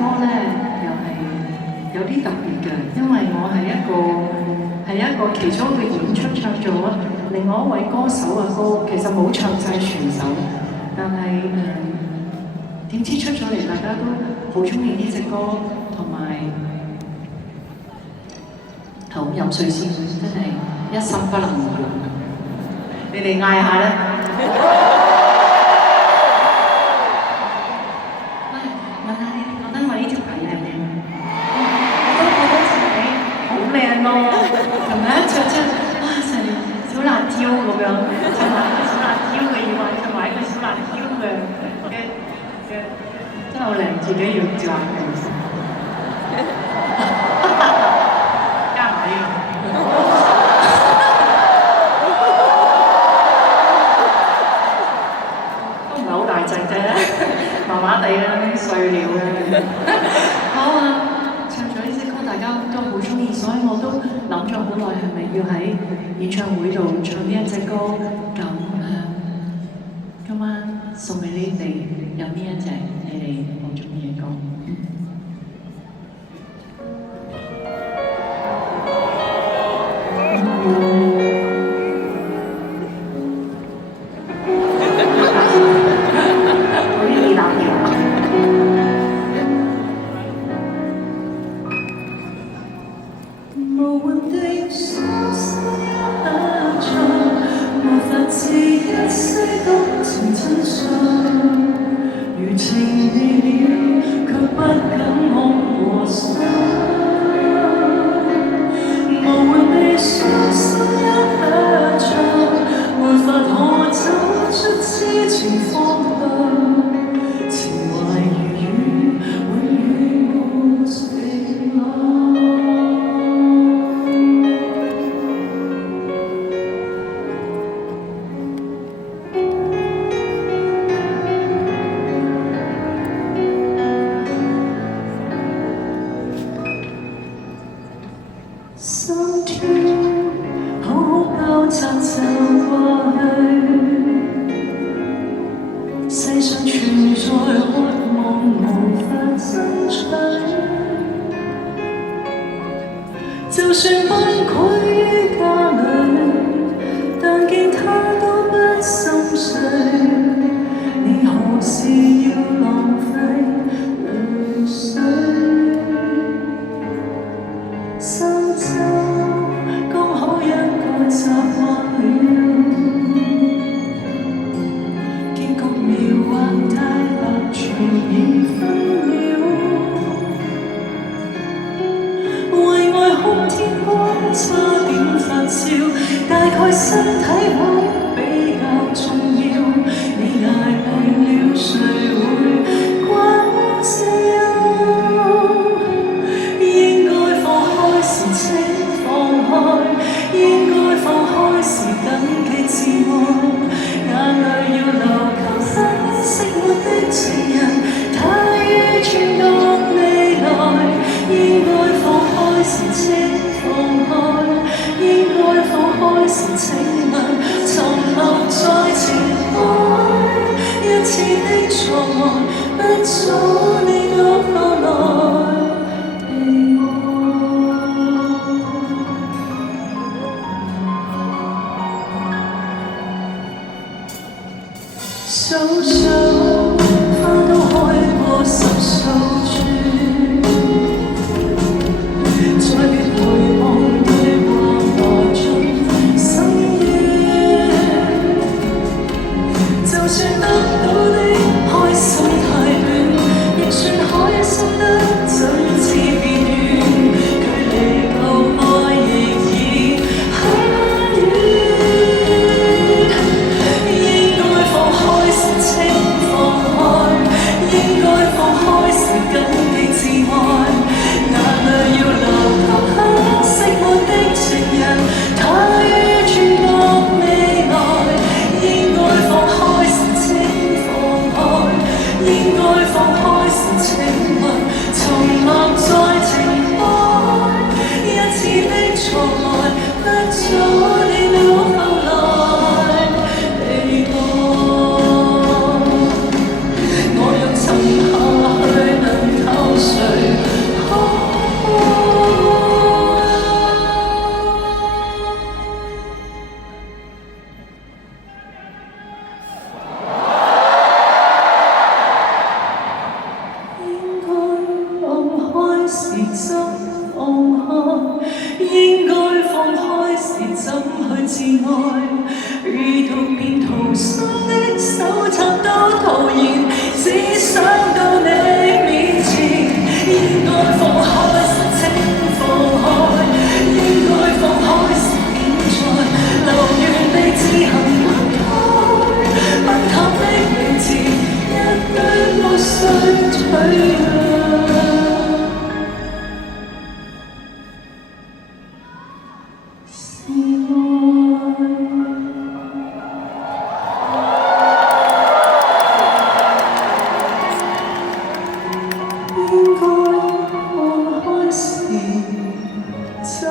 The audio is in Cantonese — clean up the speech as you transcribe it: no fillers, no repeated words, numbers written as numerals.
歌咧又係有啲特別嘅，因為我係一個其中一個演出唱咗另外一位歌手嘅歌，其實冇唱晒全首，但係點知出咗嚟大家都好中意呢隻歌，同埋頭飲水先，真係一心不能忘。你哋嗌下咧。問下你哋覺得我呢條裙靚唔靚？我都覺得自己好靚咯，係咪一着出哇成小辣椒咁樣，就買一個小辣椒嘅要買，就買一個小辣椒嘅，真係好靚，自己要照下鏡先。加埋呢個。好大隻啫，麻麻地啦，碎料啦。好啊，唱咗呢隻歌，大家都好中意，所以我都諗咗好耐，係咪要喺演唱會度唱呢一隻歌？咁今晚送俾你哋有邊一隻你哋好中意嘅歌？就算得到的開心太短。愛，如圖片圖生的手冊都徒然，只想到你面前，應該放開請放開，應該放開是現在，留原地自行分開，崩塌的名字一堆沒需取代。應該放開時，怎